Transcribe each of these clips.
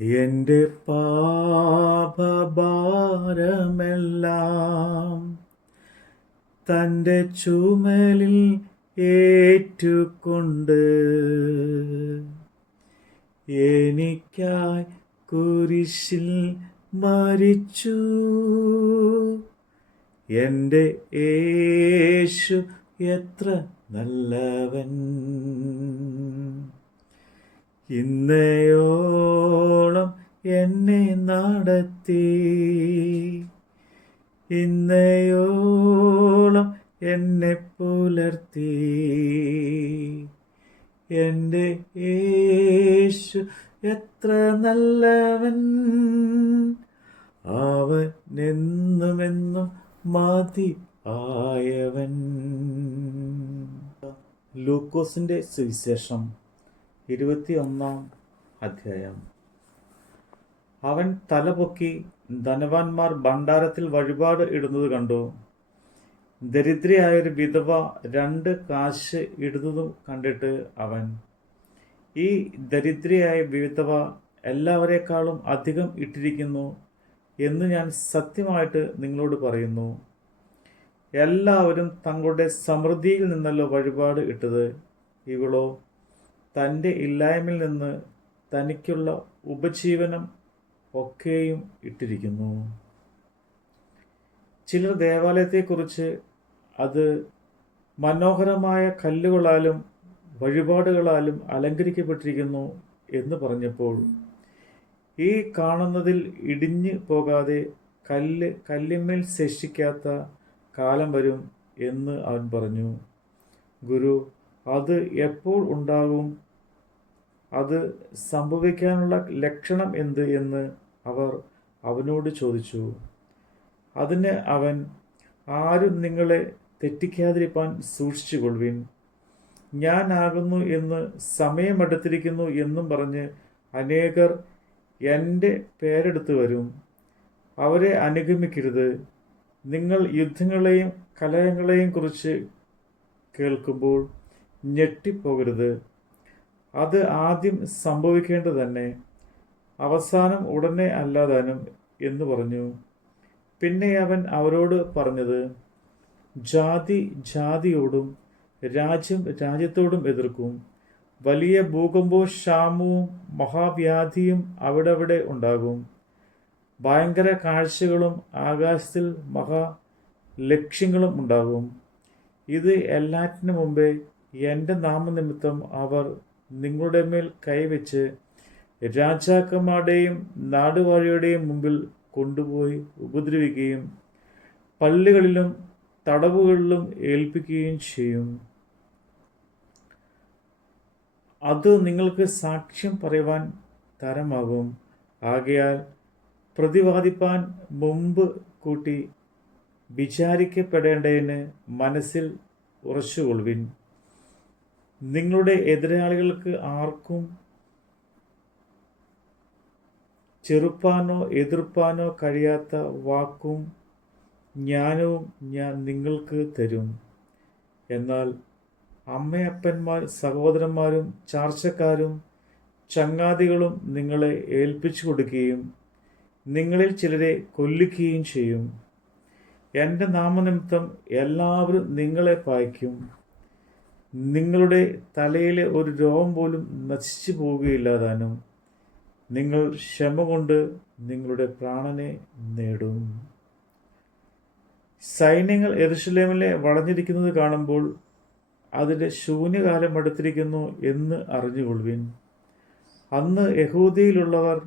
എൻ്റെ പാപഭാരമെല്ലാം തൻ്റെ ചുമലിൽ ഏറ്റുകൊണ്ട് എനിക്കായി കുരിശിൽ മരിച്ചു. എൻ്റെ യേശു എത്ര നല്ലവൻ, ഇന്നയോളം എന്നെ നടത്തി, ഇന്നയോളം എന്നെ പുലർത്തി. എൻ്റെ യേശു എത്ര നല്ലവൻ, അവൻ എന്നുമെന്നും മതി ആയവൻ. ലൂക്കോസിന്റെ സുവിശേഷം 21 അധ്യായം. അവൻ തലപൊക്കി ധനവാന്മാർ ഭണ്ഡാരത്തിൽ വഴിപാട് ഇടുന്നത് കണ്ടു. ദരിദ്രയായൊരു വിധവ 2 കാശ് ഇടുന്നതും കണ്ടിട്ട് അവൻ, ഈ ദരിദ്രയായ വിധവ എല്ലാവരെക്കാളും അധികം ഇട്ടിരിക്കുന്നു എന്ന് ഞാൻ സത്യമായിട്ട് നിങ്ങളോട് പറയുന്നു. എല്ലാവരും തങ്ങളുടെ സമൃദ്ധിയിൽ നിന്നല്ലോ വഴിപാട് ഇട്ടത്, ഇവളോ തൻ്റെ ഇല്ലായ്മയിൽ നിന്ന് തനിക്കുള്ള ഉപജീവനം ഒക്കെയും ഇട്ടിരിക്കുന്നു. ചിലർ ദേവാലയത്തെക്കുറിച്ച് അത് മനോഹരമായ കല്ലുകളാലും വഴിപാടുകളാലും അലങ്കരിക്കപ്പെട്ടിരിക്കുന്നു എന്ന് പറഞ്ഞപ്പോൾ, ഈ കാണുന്നതിൽ ഇടിഞ്ഞു പോകാതെ കല്ല് കല്ലിന്മേൽ ശേഷിക്കാത്ത കാലം വരും എന്ന് അവൻ പറഞ്ഞു. ഗുരു, അത് എപ്പോൾ ഉണ്ടാകും? അത് സംഭവിക്കാനുള്ള ലക്ഷണം എന്ത് എന്ന് അവർ അവനോട് ചോദിച്ചു. അതിന് അവൻ, ആരും നിങ്ങളെ തെറ്റിക്കാതിരിപ്പാൻ സൂക്ഷിച്ചുകൊള്ളുവിൻ. ഞാനാകുന്നു എന്ന് സമയമെടുത്തിരിക്കുന്നു എന്നും പറഞ്ഞ് അനേകർ എൻ്റെ പേരെടുത്ത് വരും. അവരെ അനുഗമിക്കരുത്. നിങ്ങൾ യുദ്ധങ്ങളെയും കലഹങ്ങളെയും കുറിച്ച് കേൾക്കുമ്പോൾ ഞെട്ടിപ്പോകരുത്. അത് ആദ്യം സംഭവിക്കേണ്ടത് തന്നെ, അവസാനം ഉടനെ അല്ലാതാനും എന്ന് പറഞ്ഞു. പിന്നെ അവൻ അവരോട് പറഞ്ഞത്, ജാതി ജാതിയോടും രാജ്യം രാജ്യത്തോടും എതിർക്കും. വലിയ ഭൂകമ്പവും ക്ഷാമവും മഹാവ്യാധിയും അവിടെ ഉണ്ടാകും. ഭയങ്കര കാഴ്ചകളും ആകാശത്തിൽ മഹാലക്ഷ്യങ്ങളും ഉണ്ടാകും. ഇത് എല്ലാറ്റിനും മുമ്പേ എൻ്റെ നാമനിമിത്തം അവർ നിങ്ങളുടെ മേൽ കൈവച്ച് രാജാക്കന്മാരുടെയും നാടുവാഴിയുടെയും മുമ്പിൽ കൊണ്ടുപോയി ഉപദ്രവിക്കുകയും പള്ളികളിലും തടവുകളിലും ഏൽപ്പിക്കുകയും ചെയ്യും. അത് നിങ്ങൾക്ക് സാക്ഷ്യം പറയുവാൻ തരമാകും. ആകയാൽ പ്രതിവാദിപ്പാൻ മുമ്പ് കൂട്ടി വിചാരിക്കപ്പെടേണ്ടതിന് മനസ്സിൽ ഉറച്ചുകൊള്ളുവിൻ. നിങ്ങളുടെ എതിരാളികൾക്ക് ആർക്കും ചെറുപ്പാനോ എതിർപ്പാനോ കഴിയാത്ത വാക്കും ജ്ഞാനവും ഞാൻ നിങ്ങൾക്ക് തരും. എന്നാൽ അമ്മയപ്പന്മാർ, സഹോദരന്മാരും ചാർച്ചക്കാരും ചങ്ങാതികളും നിങ്ങളെ ഏൽപ്പിച്ചു കൊടുക്കുകയും നിങ്ങളിൽ ചിലരെ കൊല്ലിക്കുകയും ചെയ്യും. എൻ്റെ നാമനിമിത്തം എല്ലാവരും നിങ്ങളെ പായിക്കും. നിങ്ങളുടെ തലയിലെ ഒരു രോമം പോലും നശിച്ചു പോവുകയില്ലാതാനും. നിങ്ങൾ ക്ഷമ കൊണ്ട് നിങ്ങളുടെ പ്രാണനെ നേടും. സൈന്യങ്ങൾ യെരൂശലേമിലെ വളഞ്ഞിരിക്കുന്നത് കാണുമ്പോൾ അതിൻ്റെ ശൂന്യകാലം അടുത്തിരിക്കുന്നു എന്ന് അറിഞ്ഞുകൊള്ളുവിൻ. അന്ന് യഹൂദയിലുള്ളവർ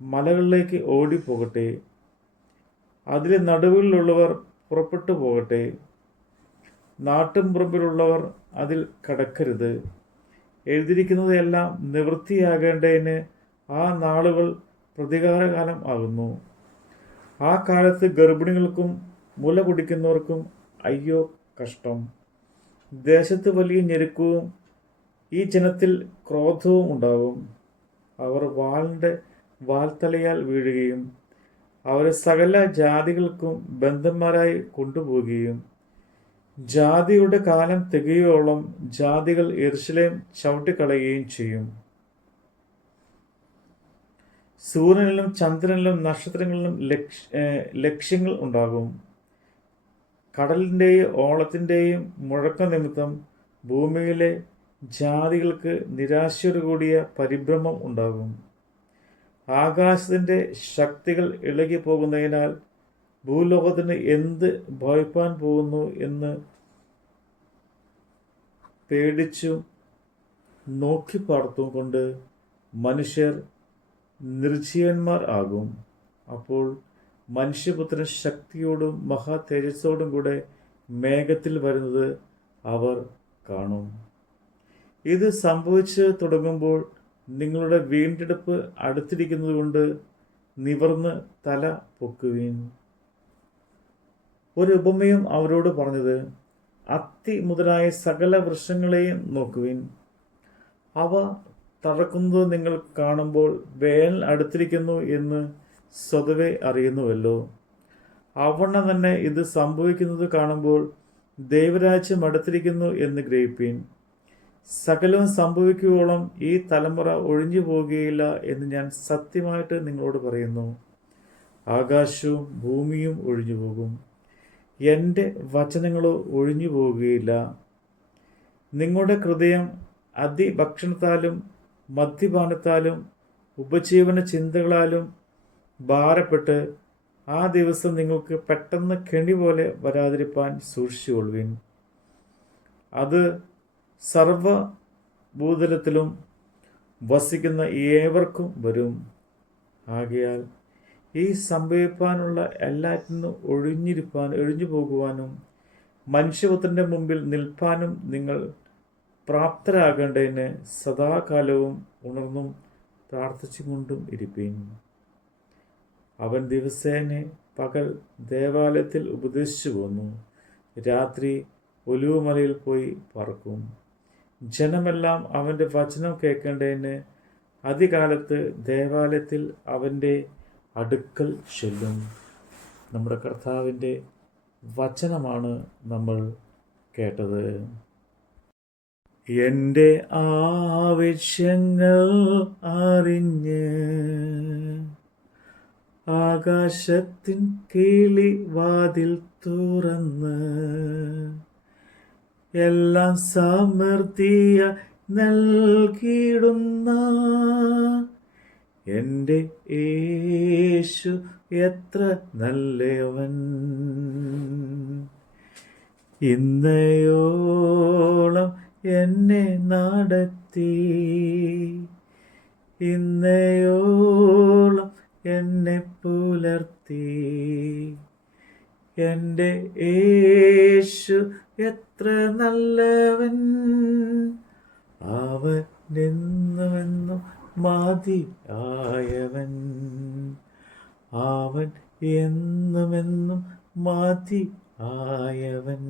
മലകളിലേക്ക് ഓടിപ്പോകട്ടെ, അതിലെ നടുവിലുള്ളവർ പുറപ്പെട്ടു പോകട്ടെ. നാട്ടിൻപുറമ്പിലുള്ളവർ അതിൽ കടക്കരുത്. എഴുതിയിരിക്കുന്നത് എല്ലാം നിവൃത്തിയാകേണ്ടതിന് ആ നാളുകൾ പ്രതികാരകാലം ആകുന്നു. ആ കാലത്ത് ഗർഭിണികൾക്കും മുല കുടിക്കുന്നവർക്കും അയ്യോ കഷ്ടം. ദേശത്ത് വലിയ ഞെരുക്കവും ഈ ജനത്തിൽ ക്രോധവും ഉണ്ടാകും. അവർ വാൽത്തലയാൽ വീഴുകയും അവരെ സകല ജാതികൾക്കും ബന്ധന്മാരായി കൊണ്ടുപോവുകയും ജാതിയുടെ കാലം തികയോളം ജാതികൾ യെരൂശലേം ചവിട്ടിക്കളയുകയും ചെയ്യും. സൂര്യനിലും ചന്ദ്രനിലും നക്ഷത്രങ്ങളിലും ലക്ഷ്യങ്ങൾ ഉണ്ടാകും. കടലിൻ്റെയും ഓളത്തിൻ്റെയും മുഴക്കം നിമിത്തം ഭൂമിയിലെ ജാതികൾക്ക് നിരാശയോടുകൂടിയ പരിഭ്രമം ഉണ്ടാകും. ആകാശത്തിൻ്റെ ശക്തികൾ ഇളകി പോകുന്നതിനാൽ ഭൂലോകത്തിന് എന്ത് ഭവിപ്പാൻ പോകുന്നു എന്ന് പേടിച്ചു നോക്കി പാർത്തും കൊണ്ട് മനുഷ്യർ നിർജീവന്മാർ ആകും. അപ്പോൾ മനുഷ്യപുത്രൻ ശക്തിയോടും മഹാ തേജസ്സോടും കൂടെ മേഘത്തിൽ വരുന്നത് അവർ കാണും. ഇത് സംഭവിച്ച് തുടങ്ങുമ്പോൾ നിങ്ങളുടെ വീണ്ടെടുപ്പ് അടുത്തിരിക്കുന്നത് കൊണ്ട് നിവർന്ന് തല പൊക്കുവീൻ. ഒരു ഉപമയും അവരോട് പറഞ്ഞത്, അത്തി മുതലായ സകല വൃക്ഷങ്ങളെയും നോക്കുവിൻ. അവ തഴക്കുന്നത് നിങ്ങൾ കാണുമ്പോൾ വേനൽ അടുത്തിരിക്കുന്നു എന്ന് സ്വതവേ അറിയുന്നുവല്ലോ. അവണ്ണം തന്നെ ഇത് സംഭവിക്കുന്നത് കാണുമ്പോൾ ദൈവരാജ്യം അടുത്തിരിക്കുന്നു എന്ന് ഗ്രഹിപ്പീൻ. സകലവും സംഭവിക്കുവോളം ഈ തലമുറ ഒഴിഞ്ഞു പോകുകയില്ല എന്ന് ഞാൻ സത്യമായിട്ട് നിങ്ങളോട് പറയുന്നു. ആകാശവും ഭൂമിയും ഒഴിഞ്ഞു പോകും, എൻ്റെ വചനങ്ങളോ ഒഴിഞ്ഞു പോകുകയില്ല. നിങ്ങളുടെ ഹൃദയം അതിഭക്ഷണത്താലും മദ്യപാനത്താലും ഉപജീവന ചിന്തകളാലും ഭാരപ്പെട്ട് ആ ദിവസം നിങ്ങൾക്ക് പെട്ടെന്ന് കെണി പോലെ വരാതിരിപ്പാൻ സൂക്ഷിച്ചുകൊള്ളുവിൻ. അത് സർവഭൂതലത്തിലും വസിക്കുന്ന ഏവർക്കും വരും. ആകയാൽ ഈ സംഭവിപ്പാനുള്ള എല്ലാറ്റിനും ഒഴിഞ്ഞു പോകുവാനും മനുഷ്യപുത്രൻ്റെ മുമ്പിൽ നിൽപ്പാനും നിങ്ങൾ പ്രാപ്തരാകേണ്ടതിന് സദാകാലവും ഉണർന്നും പ്രാർത്ഥിച്ചുകൊണ്ടും ഇരിപ്പീൻ. അവൻ ദിവസേന പകൽ ദേവാലയത്തിൽ ഉപദേശിച്ചു പോന്നു, രാത്രി ഒലിവുമലയിൽ പോയി പാർക്കും. ജനമെല്ലാം അവൻ്റെ വചനം കേൾക്കേണ്ടതിന് അതികാലത്ത് ദേവാലയത്തിൽ അവൻ്റെ അടുക്കൽ ചെല്ലും. നമ്മുടെ കർത്താവിൻ്റെ വചനമാണ് നമ്മൾ കേട്ടത്. എൻ്റെ ആവശ്യങ്ങൾ അറിഞ്ഞ് ആകാശത്തിൻ കിളി വാതിൽ തുറന്ന് എല്ലാം സമൃദ്ധിയ നൽകിയിടുന്ന എൻ്റെ യേശു എത്ര നല്ലവൻ. ഇന്നയോളം എന്നെ നടത്തി, ഇന്നയോളം എന്നെ പുലർത്തി. എൻ്റെ യേശു എത്ര നല്ലവൻ, അവൻ എന്നുമെന്നും മതിയായവൻ, അവൻ എന്നുമെന്നും മതിയായവൻ.